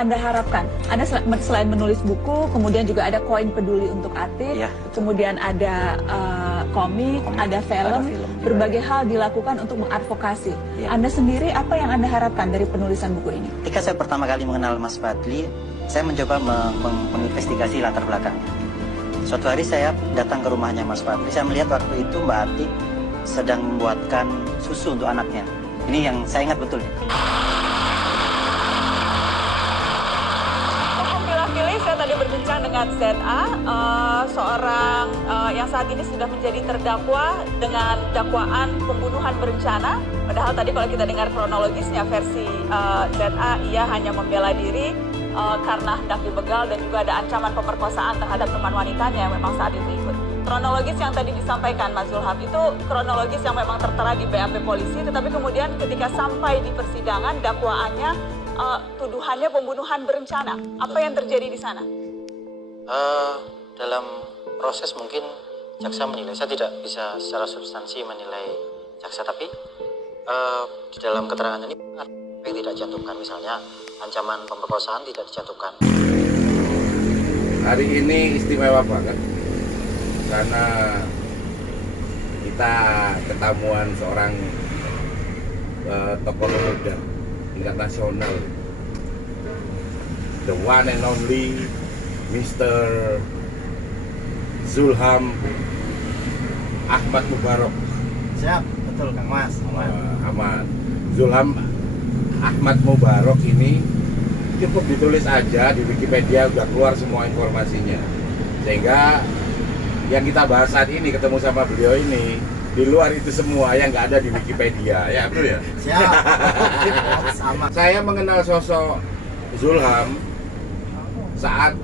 Anda harapkan? Anda selain menulis buku, kemudian juga ada koin peduli untuk Atik, Ya, kemudian ada komik, ada film, berbagai hal dilakukan untuk mengadvokasi. Ya. Anda sendiri, apa yang Anda harapkan dari penulisan buku ini? Ketika saya pertama kali mengenal Mas Fadli, saya mencoba menginvestigasi latar belakang. Suatu hari saya datang ke rumahnya Mas Fadli, saya melihat waktu itu Mbak Atik sedang membuatkan susu untuk anaknya. Ini yang saya ingat betul. Pilih saya tadi berbincang dengan ZA, seorang yang saat ini sudah menjadi terdakwa dengan dakwaan pembunuhan berencana. Padahal tadi kalau kita dengar kronologisnya versi ZA, ia hanya membela diri karena hendak dibegal dan juga ada ancaman pemerkosaan terhadap teman wanitanya yang memang saat itu ikut. Kronologis yang tadi disampaikan Mas Zulham itu kronologis yang memang tertera di BAP polisi, tetapi kemudian ketika sampai di persidangan dakwaannya tuduhannya pembunuhan berencana. Apa yang terjadi di sana? Dalam proses mungkin jaksa menilai, saya tidak bisa secara substansi menilai jaksa, tapi di dalam keterangan ini apa yang tidak dicantumkan, misalnya ancaman pemerkosaan tidak dicantumkan. Hari ini istimewa banget karena kita ketemuan seorang tokoh muda tingkat nasional, the one and only Mr. Zulham Ahmad Mubarok. Siap, betul Kang Mas. Ahmad Zulham Ahmad Mubarok ini cukup ditulis aja di Wikipedia udah keluar semua informasinya, sehingga yang kita bahas saat ini ketemu sama beliau ini di luar itu semua yang nggak ada di Wikipedia, ya betul ya? Siap. Sama. Saya mengenal sosok Zulham saat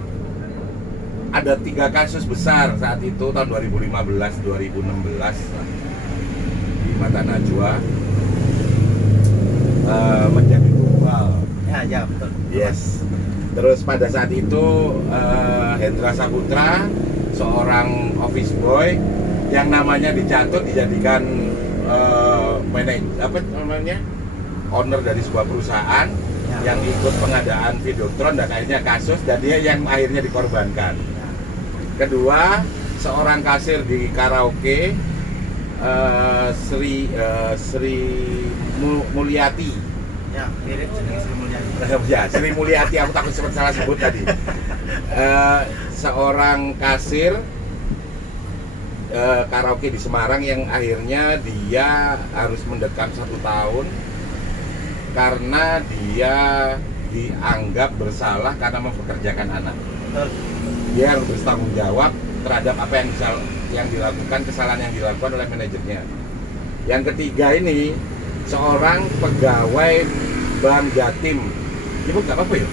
ada 3 kasus besar saat itu tahun 2015-2016 di Mata Najwa menjadi tumbal. Ya, betul. Yes. Terus pada saat itu Hendra Saputra, seorang office boy yang namanya dicatut dijadikan owner dari sebuah perusahaan yang ikut pengadaan Videotron dan akhirnya kasus, dan dia yang akhirnya dikorbankan. Kedua, seorang kasir di karaoke, Sri Mulyati. Ya, mirip dengan Sri Mulyati. Ya, Sri Mulyati, aku takut salah sebut tadi. Seorang kasir karaoke di Semarang yang akhirnya dia harus mendekam 1 tahun karena dia dianggap bersalah karena mempekerjakan anak. Dia harus bertanggung jawab terhadap apa yang dilakukan, kesalahan yang dilakukan oleh manajernya. Yang ketiga ini seorang pegawai Bank Jatim. Ibu nggak apa-apa ya?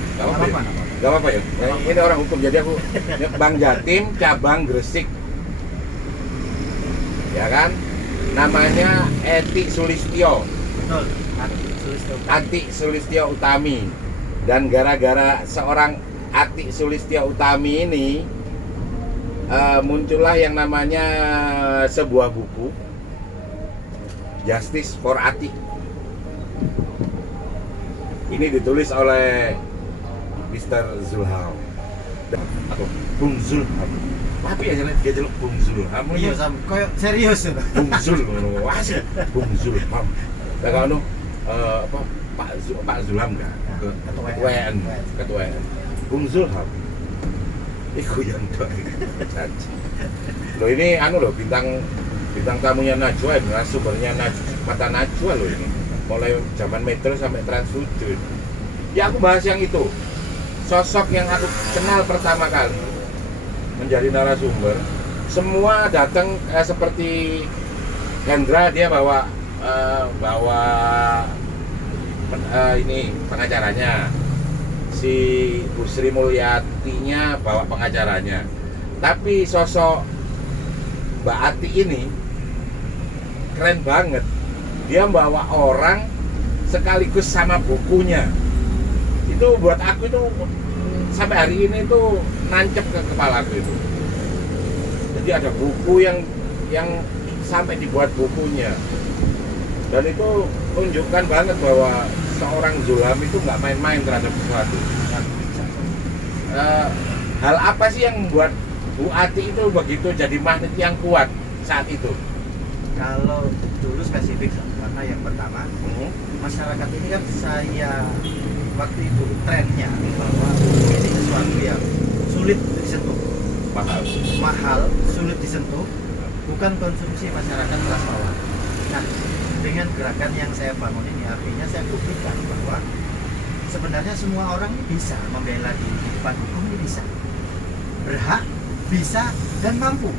Nggak apa-apa ya? Ini orang hukum, jadi aku Bank Jatim cabang Gresik, ya kan? Namanya Eti Sulistyo. Betul. Ati Sulistyo Utami. Dan gara-gara seorang Ati Sulistyo Utami ini muncullah yang namanya sebuah buku Justice for Ati. Ini ditulis oleh Mr. Zulham atau Bung Zulham. Tapi ya dia jelek Bung Zulham. Iya, koyo serius ya. Bung Zul, asik Bung Zulham. Lah kalau Pak Zulham enggak? Ketua WN. Bung Zulham. Iku yang tok. Loh ini bintang tamunya Najwa, sumbernya Mata Najwa loh ini. Mulai zaman Metro sampai Trans 7. Ya aku bahas yang itu. Sosok yang aku kenal pertama kali menjadi narasumber. Semua datang seperti Hendra, dia bawa ini pengacaranya. Si Bu Sri Mulyatinya bawa pengacaranya. Tapi sosok Mbak Ati ini keren banget. Dia bawa orang sekaligus sama bukunya. Itu buat aku itu sampai hari ini itu nancep ke kepala aku itu. Jadi ada buku yang sampai dibuat bukunya. Dan itu tunjukkan banget bahwa seorang Zulham itu nggak main-main terhadap sesuatu. hal apa sih yang membuat Bu Ati itu begitu jadi magnet yang kuat saat itu? Kalau dulu spesifik, karena yang pertama masyarakat ini kan saya waktu itu trennya bahwa ini sesuatu yang sulit disentuh, mahal, sulit disentuh, bukan konsumsi masyarakat kelas bawah. Nah, dengan gerakan yang saya bangun ini artinya saya buktikan bahwa sebenarnya semua orang ini bisa membela diri di depan hukum, ini bisa, berhak, bisa, dan mampu.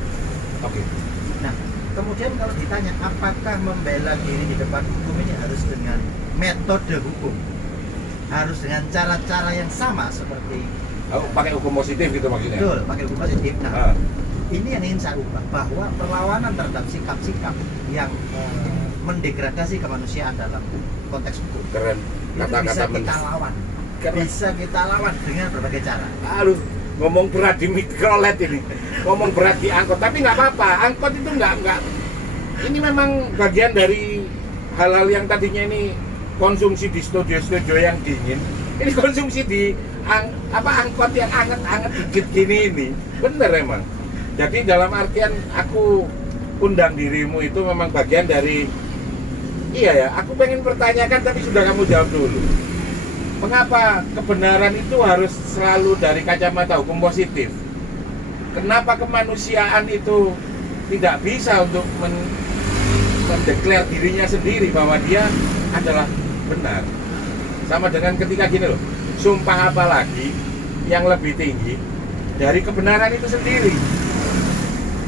Oke. Nah, kemudian kalau ditanya apakah membela diri di depan hukum ini harus dengan metode hukum, harus dengan cara-cara yang sama seperti Pakai hukum positif gitu maksudnya? betul, pakai hukum positif. Nah, ini yang ingin saya ubah, bahwa perlawanan terhadap sikap-sikap yang mendegradasi kemanusiaan dalam konteks hukum Keren. itu Kata-kata bisa kita lawan, Keren. bisa kita lawan dengan berbagai cara. Aduh, ngomong berat di mikrolet ini, ngomong berat di angkot, tapi nggak apa-apa. Angkot itu nggak. Ini memang bagian dari hal-hal yang tadinya ini konsumsi di studio-studio yang dingin. Ini konsumsi di angkot yang anget-anget dikit gini ini, bener emang. Jadi dalam artian aku undang dirimu itu memang bagian dari, iya ya. Aku pengen pertanyakan tapi sudah kamu jawab dulu. Mengapa kebenaran itu harus selalu dari kacamata hukum positif? Kenapa kemanusiaan itu tidak bisa untuk mendeklar dirinya sendiri bahwa dia adalah benar? Sama dengan ketika gini loh, sumpah apa lagi yang lebih tinggi dari kebenaran itu sendiri?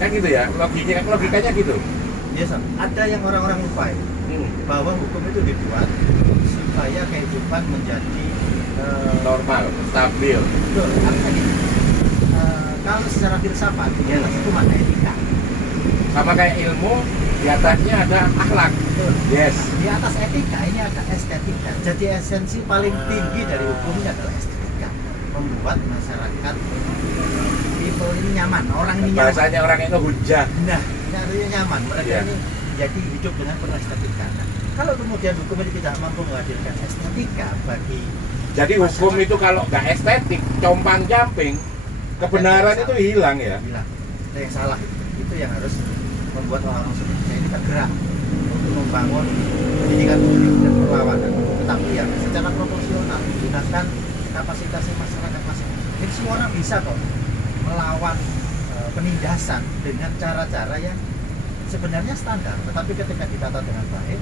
Kan gitu ya, logikanya gitu. Biasa, ada yang orang-orang lupa ya, bahwa hukum itu dibuat supaya kehidupan menjadi Normal, stabil. betul, artinya gini, kalau secara filsafat ya itu ada etika. Sama kayak ilmu, di atasnya ada akhlak. Betul. Yes. Nah, di atas etika ini ada estetika. Jadi esensi paling tinggi dari hukum ini adalah estetika, membuat masyarakat people ini nyaman, orang ini nyaman. Bahasanya orang itu hujah. Nah, ini artinya nyaman. Mereka Iya. ini jadi hidup dengan penuh estetika. Nah, kalau kemudian hukum ini tidak mampu menghadirkan estetika bagi Jadi hukum itu kalau nggak estetik, compang-camping, kebenaran itu hilang ya. bilang ada yang salah, itu yang harus membuat orang-orang seperti saya ini tergerak untuk membangun pendidikan publik dan perlawanan, tetapi ya secara proporsional menggunakan kapasitas masyarakat masing-masing. Jadi semua orang bisa kok melawan penindasan dengan cara-cara yang sebenarnya standar, tetapi ketika ditata dengan baik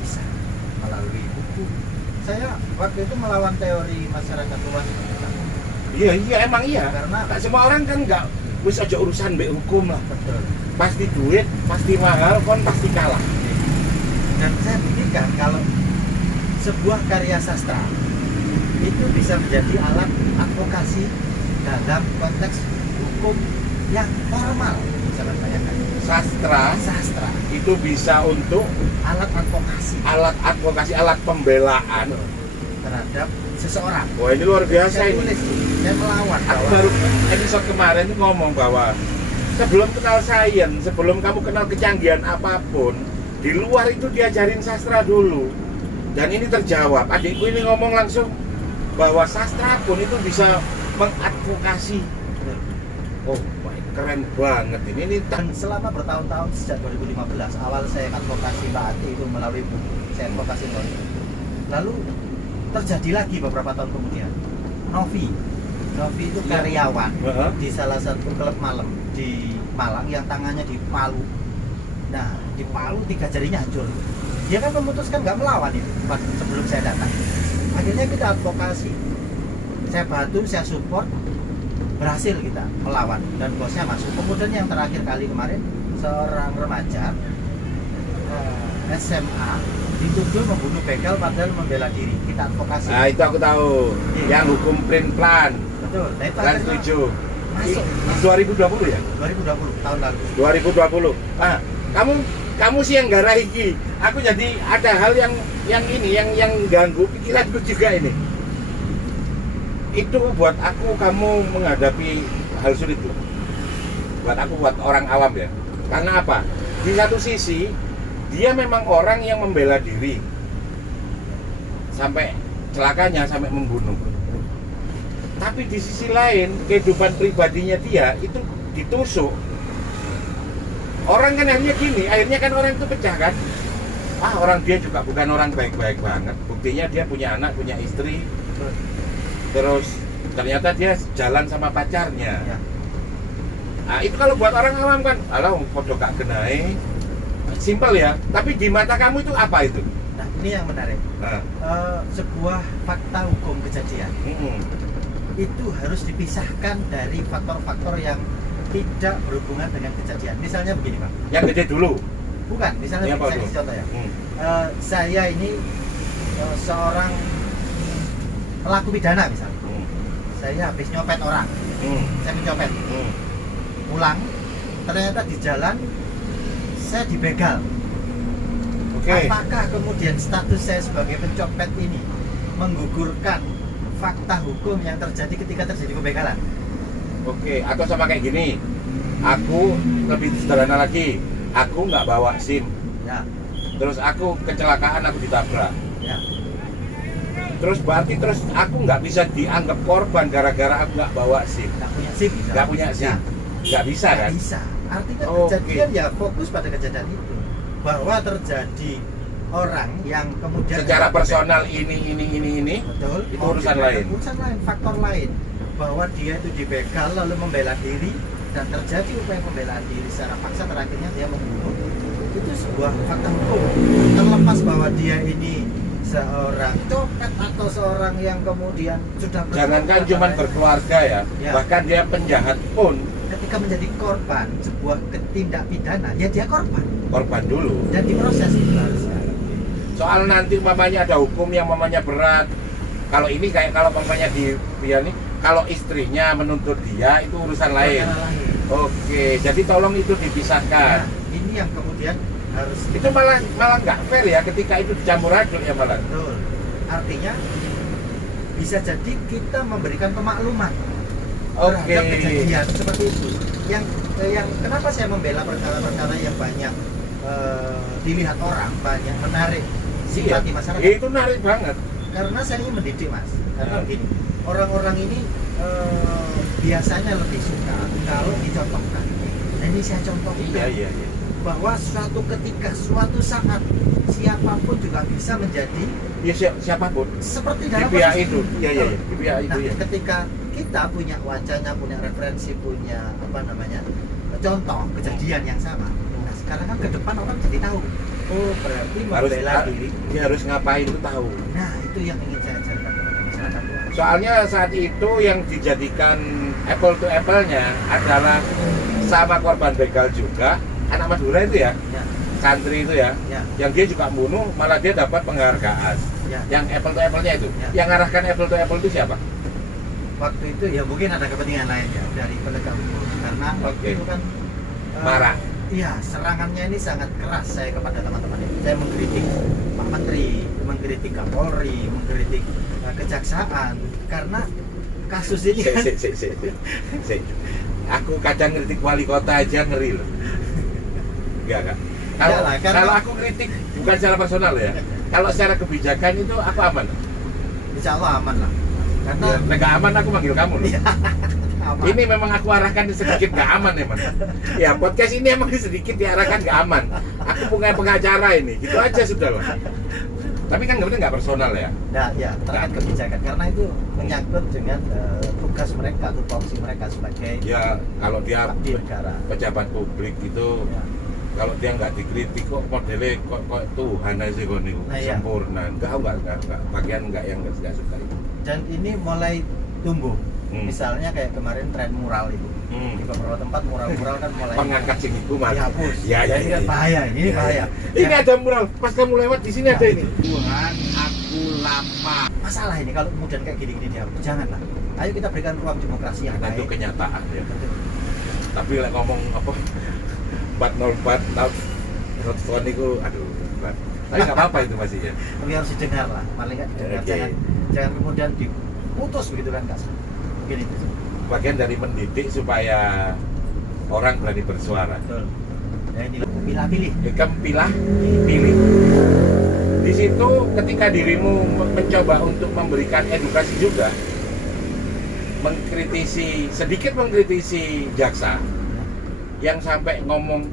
bisa melalui hukum. Saya waktu itu melawan teori masyarakat luas. Iya emang iya. Karena Tak semua orang kan nggak wis aja urusan mbek hukum lah. betul. Pasti duit, pasti mahal, kon pasti kalah. Dan saya buktikan kalau sebuah karya sastra itu bisa menjadi alat advokasi dalam konteks hukum yang formal. Jangan bayangkan. Sastra itu bisa untuk alat advokasi alat pembelaan. terhadap seseorang. Wah ini luar biasa Saya ini. tulis, saya melawan Aku bahwa baru episode kemarin itu ngomong bahwa sebelum kenal sains, sebelum kamu kenal kecanggihan apapun, di luar itu diajarin sastra dulu. Dan ini terjawab. Adikku ini ngomong langsung bahwa sastra pun itu bisa mengadvokasi. Oh, keren banget ini. dan selama bertahun-tahun sejak 2015 awal saya advokasi Mbak Ati itu melalui buku saya advokasi Novi. Lalu terjadi lagi beberapa tahun kemudian Novi itu karyawan di salah satu klub malam di Malang yang tangannya di Palu. Nah di Palu 3 jarinya hancur. Dia kan memutuskan nggak melawan itu sebelum saya datang. Akhirnya kita advokasi, saya bantu, saya support, berhasil kita melawan dan bosnya masuk. Kemudian yang terakhir kali kemarin seorang remaja SMA dituduh membunuh begal padahal membela diri. Kita advokasi. Nah itu aku tahu. Yang hukum print plan. Betul. Nah, itu Plan akhirnya 7. masuk 2020 ya? 2020 tahun lalu. 2020. Ah, kamu sih yang garah iki. Aku jadi ada hal yang ini yang ganggu pikiranku juga ini. Itu buat aku kamu menghadapi hal sulit tuh. Buat orang awam ya. Karena apa? Di satu sisi dia memang orang yang membela diri sampai celakanya sampai membunuh. Tapi di sisi lain kehidupan pribadinya dia itu ditusuk. Orang kan akhirnya kan orang itu pecah kan. Orang dia juga bukan orang baik-baik banget. Buktinya dia punya anak, punya istri. Terus ternyata dia jalan sama pacarnya. Ya. Nah, itu kalau buat orang awam kan, alah podo gak genai. Simpel ya. Tapi di mata kamu itu apa itu? Nah, ini yang menarik. Nah. Sebuah fakta hukum kejadian itu harus dipisahkan dari faktor-faktor yang tidak berhubungan dengan kejadian. Misalnya begini, Pak. Yang gede dulu. Bukan, misalnya Ini apa saya tuh? kasih contoh ya. Saya ini seorang pelaku pidana misalnya. Saya habis nyopet orang. Saya mencopet. Pulang, ternyata di jalan saya dibegal. Oke. Apakah kemudian status saya sebagai pencopet ini menggugurkan fakta hukum yang terjadi ketika terjadi pembegalan? Oke, atau sama kayak gini. Aku lebih sederhana lagi. Aku nggak bawa SIM. Ya, Terus aku kecelakaan, aku ditabrak. ya. Terus berarti aku nggak bisa dianggap korban gara-gara aku nggak bawa SIM. Nggak punya SIM misalnya. Nggak punya SIM. Ya, Nggak bisa nggak kan? bisa. Artinya Oke. kejadian ya fokus pada kejadian itu. Bahwa terjadi orang yang kemudian Secara personal ini. betul, itu mau urusan dibegal, lain. urusan lain, faktor lain, bahwa dia itu dibegal lalu membela diri dan terjadi upaya pembelaan diri secara paksa, terakhirnya dia membunuh. Itu sebuah fakta hukum, terlepas bahwa dia ini seorang copet atau seorang yang kemudian sudah Jangankan cuma berkeluarga ya, Ya. bahkan dia penjahat pun ketika menjadi korban sebuah tindak pidana, ya dia korban dulu. dan diproses itu harusnya. Soal nanti mamanya ada hukum yang mamanya berat. Kalau ini kayak kalau mamanya dia nih, kalau istrinya menuntut dia itu urusan lain. Perkara lain. Oke, jadi tolong itu dipisahkan. Nah, ini yang kemudian harus Itu malah nggak fair ya ketika itu dicampur aduk ya malah. betul. Artinya bisa jadi kita memberikan pemakluman terhadap Oke. kejadian seperti itu. Yang kenapa saya membela perkara-perkara yang banyak dilihat orang, banyak menarik simpati masyarakat. Iya, itu menarik banget. Karena saya ingin mendidik, Mas. Karena Ya. begini, orang-orang ini biasanya lebih suka kalau dicontohkan. Nah, ini saya contohkan. Iya. Bahwa suatu ketika, suatu saat siapapun juga bisa menjadi Ya siapapun seperti di dalam pihak posisi itu. Iya. Di pihak itu Nah, ya. ketika kita punya wacana, punya referensi, punya contoh kejadian yang sama. Nah, sekarang kan ke depan orang jadi tahu. Oh, berarti membela diri. Dia harus ngapain itu tahu. Nah, itu yang ingin saya ajarkan kepada masyarakat. Soalnya saat itu yang dijadikan apple to apple-nya adalah sama korban begal juga anak Madura itu ya, Ya, santri itu ya, ya, yang dia juga bunuh malah dia dapat penghargaan. ya. Yang apple to apple-nya itu, Ya. yang ngarahkan apple to apple itu siapa? Waktu itu ya mungkin ada kepentingan lain ya dari penegak hukum karena waktu Oke. itu kan Marah. Iya, serangannya ini sangat keras saya kepada teman-teman ini. Saya mengkritik Pak Menteri, mengkritik Kapolri, mengkritik kejaksaan karena kasus ini kan Sik. Aku kadang kritik wali kota aja ngeri loh. Enggak kak. Enggak lah, karena- Kalau aku kritik bukan secara personal ya. Kalau secara kebijakan itu aku aman. insya Allah aman lah. Karena Ya, nggak aman aku manggil kamu loh. aman. Ini memang aku arahkan sedikit nggak aman emang. Ya podcast ini emang sedikit diarahkan nggak aman. Aku punya pengacara ini, gitu aja sudah lah. Tapi kan nggak personal ya. Nah, ya terkait kebijakan karena itu menyangkut dengan tugas mereka, tupoksi mereka sebagai Ya kalau dia abdi negara. pejabat publik itu, Ya. kalau dia nggak dikritik kok modelnya kok Tuhan aja kok nih Nah, iya. sempurna. Enggak bagian enggak yang nggak suka itu. Dan ini mulai tumbuh. Hmm. Misalnya kayak kemarin tren mural itu. Di beberapa tempat mural-mural kan mulai Pengangkat sing itu mas. dihapus. Ya, ini kan bahaya, ini bahaya. Ini Ya, ada mural, pas kamu lewat di sini Nah, ada ini. itu. Tuhan, aku lapar. masalah ini kalau kemudian kayak gini-gini dihapus. Janganlah. Ayo kita berikan ruang demokrasi yang Karena itu baik. kenyataan ya. Betul. Tapi lah ngomong apa 404 tahun itu aduh berat. Tapi nggak apa-apa itu masih ya. Tapi harus didengar lah, paling nggak didengar. Oke. Jangan kemudian diputus begitu kan, Kak. Mungkin itu. Bagian dari mendidik supaya orang berani bersuara. Betul. Ya ini pilih-pilih. Kamu pilih. Di situ ketika dirimu mencoba untuk memberikan edukasi juga, sedikit mengkritisi jaksa yang sampai ngomong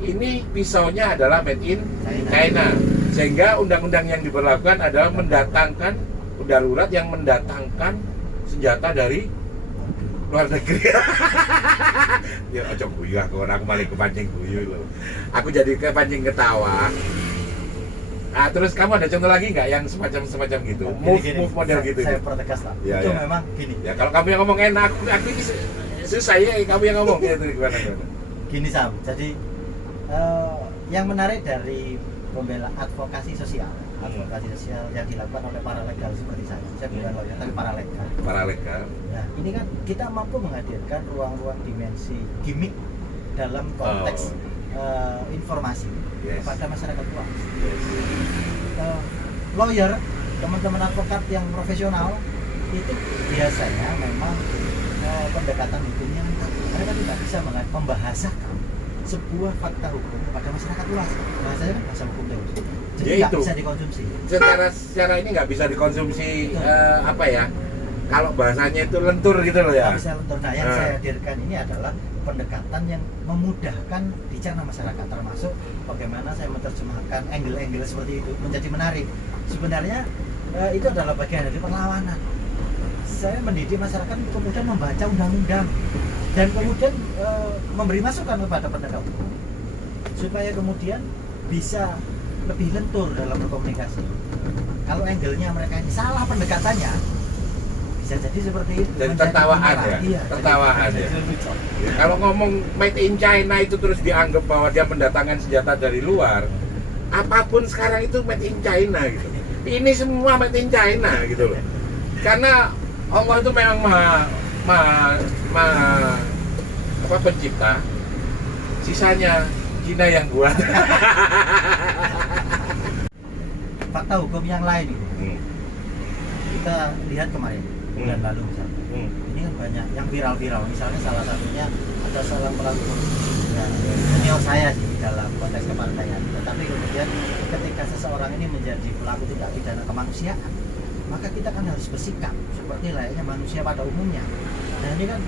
ini pisaunya adalah made in China, sehingga undang-undang yang diberlakukan adalah mendatangkan darurat yang mendatangkan senjata dari luar negeri. Ya ojo guyu aku malah kepancing guyu loh. Aku jadi kepancing ketawa. Nah, terus kamu ada contoh lagi nggak yang semacam gitu? Move model gitu. Saya pertegas lah. Ya, itu ya. memang gini. Ya kalau kamu yang ngomong enak, aku ini susah ya, kamu yang ngomong gitu gimana? Gini Sam, jadi yang menarik dari pembela advokasi sosial yang dilakukan oleh para legal seperti saya bukan lawyer tapi para legal. Para legal. Nah, ini kan kita mampu menghadirkan ruang-ruang dimensi gimmick dalam konteks informasi kepada masyarakat luas. Lawyer, teman-teman advokat yang profesional itu biasanya memang pendekatan hukumnya mereka tidak bisa membahasakan sebuah fakta hukum kepada masyarakat luas. Bahasanya kan bahasa hukum terus. Jadi nggak bisa dikonsumsi. Secara ini nggak bisa dikonsumsi apa ya? Kalau bahasanya itu lentur gitu loh ya. Nggak bisa lentur. Nah, yang saya hadirkan ini adalah pendekatan yang memudahkan dicerna masyarakat, termasuk bagaimana saya menerjemahkan angle-angle seperti itu menjadi menarik. Sebenarnya itu adalah bagian dari perlawanan. Saya mendidik masyarakat untuk kemudian membaca undang-undang dan kemudian memberi masukan kepada penegak hukum supaya kemudian bisa lebih lentur dalam berkomunikasi. Kalau angle-nya mereka ini salah pendekatannya, bisa jadi seperti itu. Jadi tertawaan ya? Iya, tertawaan ya? Ya, kalau ngomong made in China itu terus dianggap bahwa dia mendatangkan senjata dari luar, apapun sekarang itu made in China gitu. Ini semua made in China gitu loh. Karena Allah itu memang maha pencipta, sisanya Cina yang buat. Fakta hukum yang lain kita lihat kemarin bulan lalu misalnya. Ini kan banyak yang viral-viral, misalnya salah satunya ada seorang pelaku senior saya sih dalam konteks kepartaian, tetapi kemudian ketika seseorang ini menjadi pelaku tindak pidana kemanusiaan, maka kita kan harus bersikap seperti layaknya manusia pada umumnya. Nah ini kan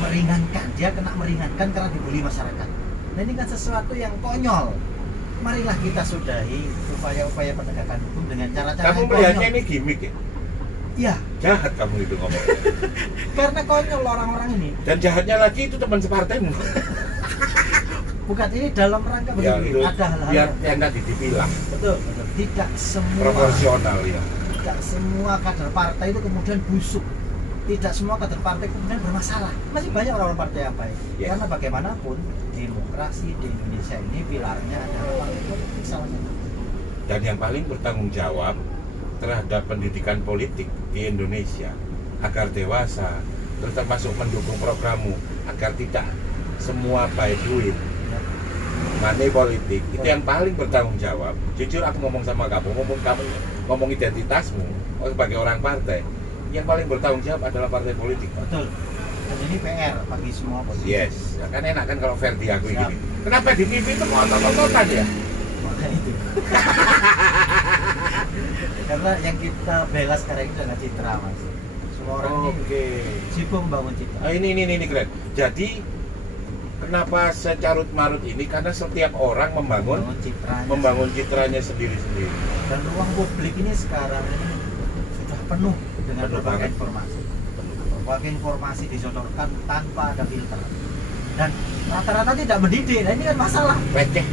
meringankan, dia kena meringankan karena dibully masyarakat. Nah ini kan sesuatu yang konyol. Marilah kita sudahi upaya-upaya penegakan hukum dengan cara-cara kamu yang melihatnya konyol. ini gimmick ya? Iya. Jahat kamu itu ngomong. Karena konyol orang-orang ini. Dan jahatnya lagi itu teman separtaimu. Bukan, ini dalam rangka Ya, begini. itu Ada hal-hal biar yang tadi dibilang betul. Tidak semua proporsional ya. Tidak semua kader partai itu kemudian busuk. Tidak semua kader partai kemudian bermasalah. Masih banyak orang-orang partai yang baik. Yes. Karena bagaimanapun demokrasi di Indonesia ini pilarnya adalah politik salah satu. Dan yang paling bertanggung jawab terhadap pendidikan politik di Indonesia agar dewasa, terus termasuk mendukung programmu agar tidak semua by duit, money politik, itu yang paling bertanggung jawab. Jujur aku ngomong sama kamu ngomong identitasmu sebagai orang partai, yang paling bertanggung jawab adalah partai politik. Betul. Dan ini PR bagi semua politik. Yes, ya kan enak kan kalau Ferdi aku Siap. gini. Kenapa di TV itu ngotot-ngototan ya? Maka itu. Karena yang kita bela sekarang itu adalah citra, Mas. Semua orang ini sibuk membangun citra. Ah, ini keren. Jadi kenapa secarut marut ini? Karena setiap orang membangun citranya sendiri-sendiri. Dan ruang publik ini sekarang ini sudah penuh dengan Penuh berbagai banget. informasi. Berbagai informasi disodorkan tanpa ada filter. Dan rata-rata tidak mendidik. Nah ini kan masalah. Receh.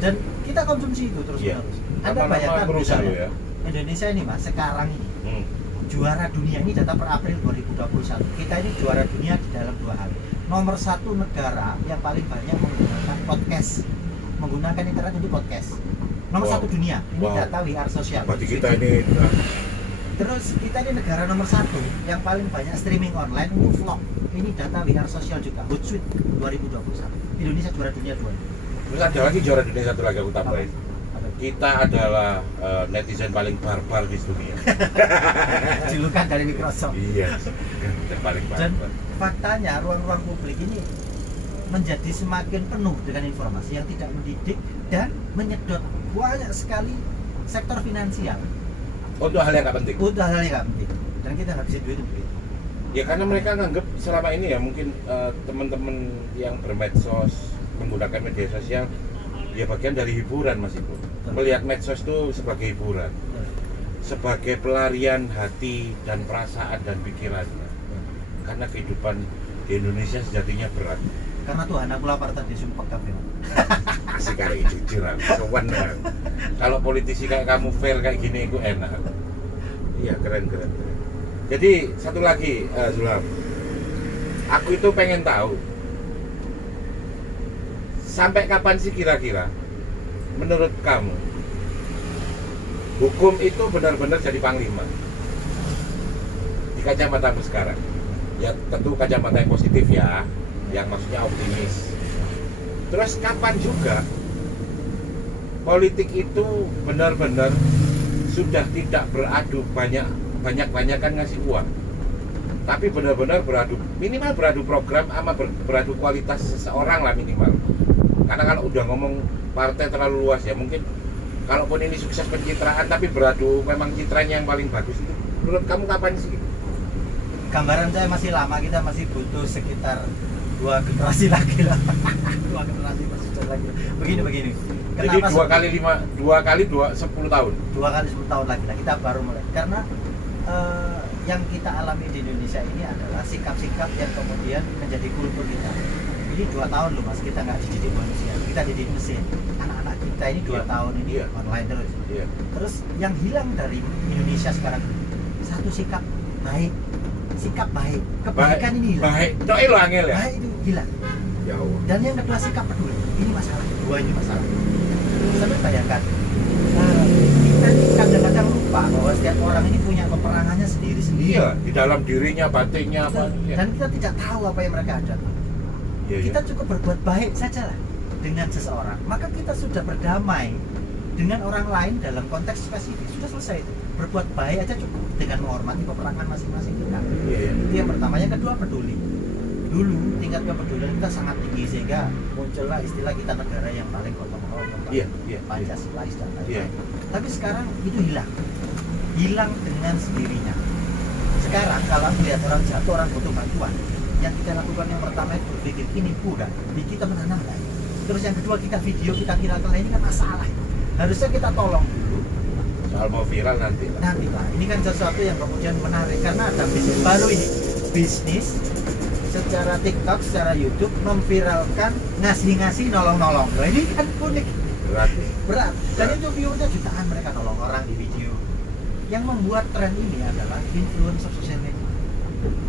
Dan kita konsumsi itu terus-menerus. Anda Lama-lama bayangkan merusak misalnya, lo ya. Indonesia ini Mas, sekarang ini Hmm. juara dunia ini data per April 2021. Kita ini juara dunia di dalam 2 hal. Nomor 1 negara yang paling banyak menggunakan podcast, menggunakan internet untuk podcast. Nomor Wow. 1 dunia. Ini Wow. data We Are Social. Berarti kita ini Terus kita ini negara nomor 1 yang paling banyak streaming online untuk vlog. Ini data We Are Social juga. Hootsuite 2021. Indonesia juara dunia 2. terus ada lagi juara dunia satu lagi aku tambahin. Apa? Kita adalah netizen paling barbar di dunia. Julukan dari Microsoft. Iya, netizen paling Dan barbar. faktanya ruang-ruang publik ini menjadi semakin penuh dengan informasi yang tidak mendidik dan menyedot banyak sekali sektor finansial Untuk hal yang nggak penting. untuk hal-hal yang nggak penting, dan kita habisin duit untuk itu. Ya karena mereka nganggap selama ini ya mungkin teman-teman yang bermedsos menggunakan media sosial ya bagian dari hiburan Mas Ibu. Melihat medsos itu sebagai hiburan, sebagai pelarian hati dan perasaan dan pikirannya. Karena kehidupan di Indonesia sejatinya berat. Karena Tuhan aku lapar tadi sumpah kafe. Asik kayak jujur aku, sowan kan. Kalau politisi kayak kamu fair kayak gini itu enak. Iya keren. Jadi satu lagi Zulam, aku itu pengen tahu sampai kapan sih kira-kira menurut kamu hukum itu benar-benar jadi panglima di kacamatamu sekarang? Ya tentu kacamata yang positif ya, yang maksudnya optimis. Terus kapan juga politik itu benar-benar sudah tidak beradu banyak-banyakan ngasih uang, tapi benar-benar minimal beradu program sama beradu kualitas seseorang lah minimal. Karena kalau udah ngomong partai terlalu luas ya mungkin kalaupun ini sukses pencitraan tapi beradu memang citranya yang paling bagus itu menurut kamu kapan sih? Gambaran saya masih lama, kita masih butuh sekitar 2 generasi lagi lah. 2 generasi masih lagi. Begini. Jadi 2 kali 10 tahun. 2 kali 10 tahun lagi lah kita baru mulai. Karena yang kita alami di Indonesia ini adalah sikap-sikap yang kemudian menjadi kultur kita. Ini 2 tahun loh Mas, kita nggak dididik manusia, kita dididik mesin. Anak-anak kita ini 2 tahun ini online terus. Terus yang hilang dari Indonesia sekarang satu sikap baik. Kebaikan ini hilang. Baik, itu lo angel ya? Baik itu hilang. Ya Allah. Dan yang kedua sikap peduli. Ini masalah. Kedua ini masalah. Sampai bayangkan, kita kadang-kadang lupa bahwa setiap orang ini punya peperangannya sendiri-sendiri. Iya, di dalam dirinya, batinnya apa. Dan kita tidak tahu apa yang mereka hadapi. Kita cukup berbuat baik saja lah dengan seseorang, maka kita sudah berdamai dengan orang lain dalam konteks spesifik. Sudah selesai itu. Berbuat baik aja cukup dengan menghormati peperangan masing-masing kita. Itu yang pertama. Yang kedua peduli. Dulu tingkat kepedulian kita sangat tinggi sehingga muncullah istilah kita negara yang paling gotong royong, Pancasila istilahnya. Tapi sekarang itu hilang dengan sendirinya. Sekarang kalau melihat orang jatuh, orang butuh bantuan, yang kita lakukan yang pertama itu berpikir ini udah, kita menanam lah. Terus yang kedua kita video, kita viralkan, ini kan masalah. Harusnya kita tolong dulu. Soal mau viral nanti lah. Ini kan sesuatu yang kemudian menarik karena ada bisnis baru ini. Bisnis secara TikTok, secara YouTube memviralkan ngasih nolong-nolong. Nah, ini kan unik. Berat. Dan itu viewernya jutaan, mereka nolong orang di video. Yang membuat tren ini adalah influencer sosial media.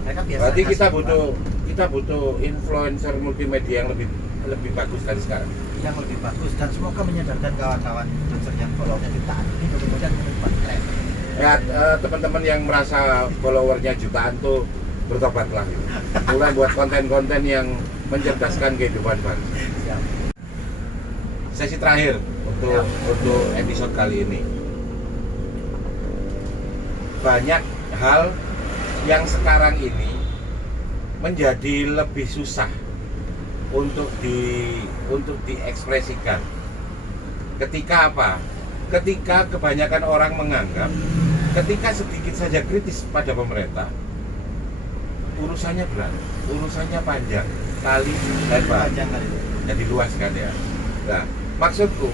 Mereka biasa. Berarti kita butuh influencer multimedia yang lebih bagus dari sekarang. Yang lebih bagus dan semoga menyadarkan kawan-kawan influencer yang followernya jutaan ini kemudian membuat tren. Ya teman-teman yang merasa followernya jutaan tuh bertobatlah. Mulai buat konten-konten yang mencerdaskan kehidupan bangsa. Sesi terakhir untuk episode kali ini. Banyak hal yang sekarang ini menjadi lebih susah untuk diekspresikan. Ketika apa? Ketika kebanyakan orang menganggap ketika sedikit saja kritis pada pemerintah, urusannya berat, urusannya panjang, kali lebar, jadi luas kan ya. Nah, maksudku,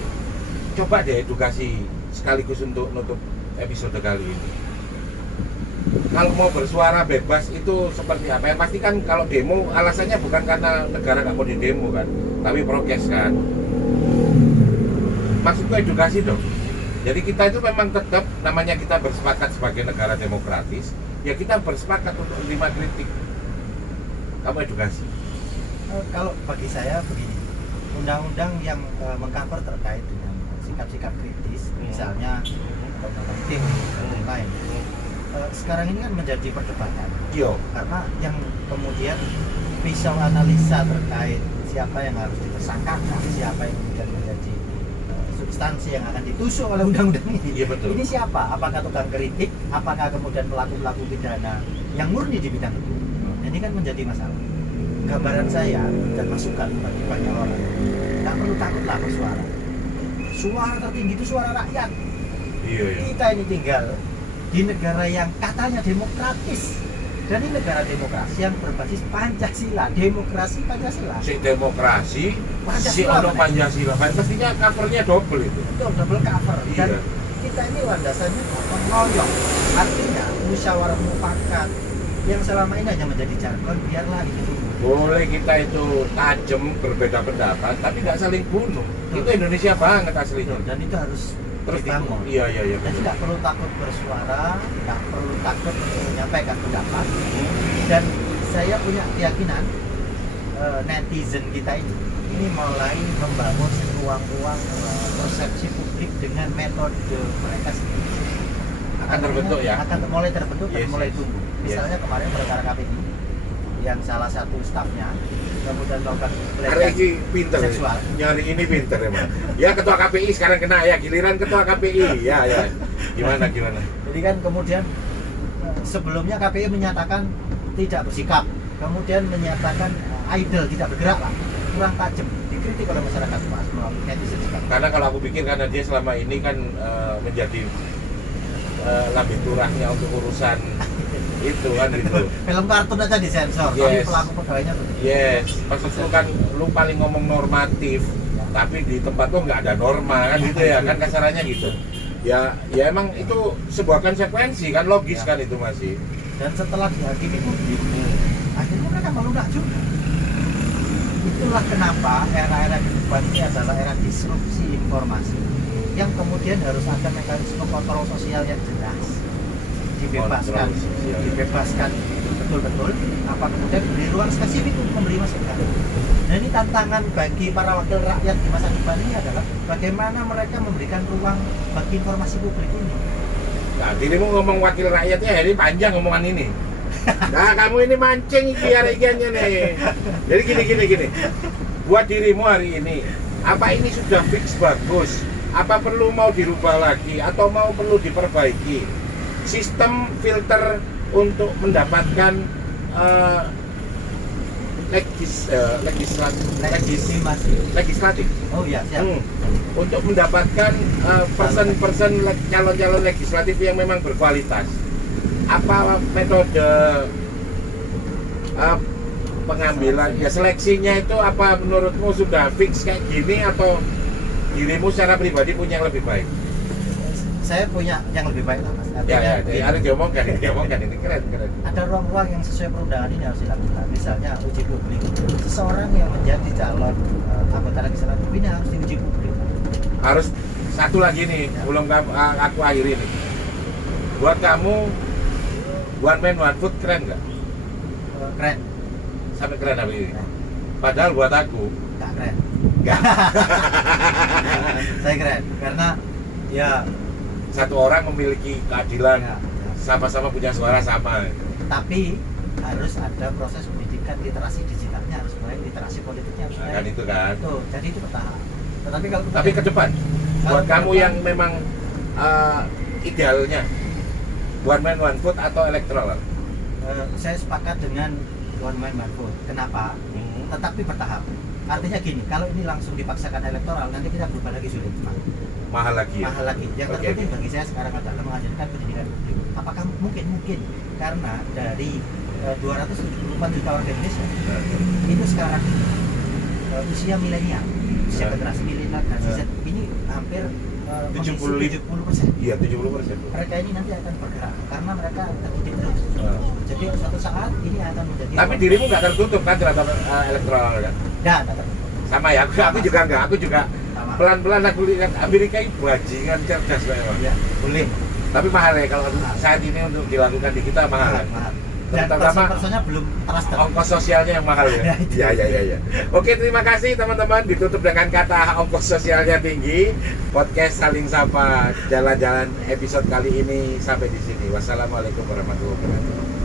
coba deh edukasi sekaligus untuk nutup episode kali ini. Kalau mau bersuara bebas itu seperti apa? Yang pasti kan kalau demo alasannya bukan karena negara nggak mau didemo kan, tapi prokes kan. Maksudku edukasi dong. Jadi kita itu memang tetap namanya kita bersepakat sebagai negara demokratis, ya kita bersepakat untuk menerima kritik. Kamu edukasi. Kalau bagi saya begini, undang-undang yang mengcover terkait dengan sikap-sikap kritis, misalnya undang-undang tim dan lain-lain. Sekarang ini kan menjadi perdebatan. Karena yang kemudian pisau analisa terkait siapa yang harus ditersangkakan, siapa yang kemudian menjadi substansi yang akan ditusuk oleh undang-undang ini. Iya, betul. Ini siapa? Apakah tukang kritik? Apakah kemudian pelaku-pelaku pidana yang murni di bidang itu? Ini kan menjadi masalah. Gambaran saya dan masukan bagi banyak orang, nggak perlu takutlah bersuara. Suara tertinggi itu suara rakyat. Iya. Kita ini tinggal di negara yang katanya demokratis, Dan ini negara demokrasi yang berbasis Pancasila, demokrasi Pancasila. Si demokrasi, Pancasila, si ono Mas. Pancasila. Pastinya covernya double itu. Betul, double cover. Dan Iya. kita ini landasannya ngoyong. Artinya musyawarah mufakat yang selama ini hanya menjadi jargon, biarlah itu tumbuh. Boleh kita itu tajam berbeda pendapat, tapi nggak saling bunuh. Itu Indonesia banget aslinya. Betul, dan itu harus Terus dibangun. iya. Dan tidak perlu takut bersuara, tidak perlu takut untuk menyampaikan pendapat. Dan saya punya keyakinan netizen kita ini mulai membangun ruang-ruang persepsi publik dengan metode mereka sendiri. Akan terbentuk ya? Akan mulai terbentuk dan Yes, mulai yes. tumbuh. Yes. Misalnya kemarin perkara KPI yang salah satu stafnya kemudian melakukan Hari pelecehan ini pinter, seksual. nyari ini pinter emang. Ya ketua KPI sekarang kena ya, giliran ketua KPI. Ya. Gimana? Jadi kan kemudian sebelumnya KPI menyatakan tidak bersikap, kemudian menyatakan idle, tidak bergerak lah, kurang tajam, dikritik oleh masyarakat luas melalui netizen sekarang. Karena kalau aku pikir karena dia selama ini kan menjadi lambe turahnya untuk urusan itu kan gitu. Film kartun aja disensor, tapi Yes. pelaku pegawainya begitu. Yes, maksud lu kan lu paling ngomong normatif, tapi di tempat lu nggak ada norma kan gitu ya, kan kasarannya gitu. Ya emang itu sebuah konsekuensi kan, logis kan itu masih. Dan setelah dihakimi publik, akhirnya mereka melunak juga. Itulah kenapa era-era ke depan ini adalah era disrupsi informasi yang kemudian harus ada mekanisme kontrol sosial yang jelas, dibebaskan betul-betul, apa kemudian beri ruang spesifik untuk memberi masukan. Nah ini tantangan bagi para wakil rakyat di masa depan ini adalah bagaimana mereka memberikan ruang bagi informasi publik ini. Nah, dirimu ngomong wakil rakyatnya ini panjang ngomongan ini. Nah, kamu ini mancing ikan-ikannya nih. Jadi gini. Buat dirimu hari ini, apa ini sudah fix bagus? Apa perlu mau dirubah lagi atau mau perlu diperbaiki? Sistem filter untuk mendapatkan legislatif. Oh iya, siap. Untuk mendapatkan calon-calon legislatif yang memang berkualitas. Apa metode pengambilan ya seleksinya itu apa menurutmu sudah fix kayak gini atau dirimu secara pribadi punya yang lebih baik? Saya punya yang lebih baik lah mas. Ya, harus diomongkan ini keren. Ada ruang-ruang yang sesuai perundangan ini harus dilakukan. Misalnya uji publik. Seseorang yang menjadi calon anggota legislatif ini harus diuji publik. Harus satu lagi nih, belum aku akhiri nih. Buat kamu one man one food keren nggak? Keren. Sampai keren apa ini? Padahal buat aku Nggak keren. nggak. Saya keren karena ya Satu orang memiliki keadilan, ya, sama-sama punya suara sama. tapi harus ada proses pendidikan literasi digitalnya harus baik, literasi politiknya harus Nah, baik. kan itu kan. Tuh, jadi itu bertahap. Tetapi kalau Tapi ke depan, buat Kalau kamu ke yang depan- memang idealnya one man one vote atau elektoral? saya sepakat dengan one man one vote. Kenapa? Tetapi bertahap. Artinya gini, kalau ini langsung dipaksakan elektoral, nanti kita berubah lagi sulit, Pak. Mahal lagi ya? Mahal lagi. Yang Oke. terpenting bagi saya sekarang adalah menghadirkan pendidikan publik. Apakah mungkin? Karena dari 274 juta warga Indonesia itu sekarang usia milenial, usia Nah. generasi milenial dan Z ini hampir 70%. Iya, 70%. Mereka ini nanti akan bergerak karena mereka terdidik terus. Nah. Jadi suatu saat ini akan menjadi Tapi dirimu nggak tertutup kan terhadap elektoral kan? dan Sama ya, aku juga nggak. Aku juga sama. pelan-pelan aku lihat Amerika ini bajingan cerdas memang. Ya, boleh. Tapi mahal ya kalau saat ini untuk dilakukan di kita mahal. Mahal. Dan Terutama persennya belum terasa. ongkos sosialnya yang mahal ya. Ya, itu. Ya. Oke, terima kasih teman-teman. Ditutup dengan kata ongkos sosialnya tinggi. Podcast Saling Sapa Jalan-Jalan episode kali ini sampai di sini. Wassalamualaikum warahmatullahi wabarakatuh.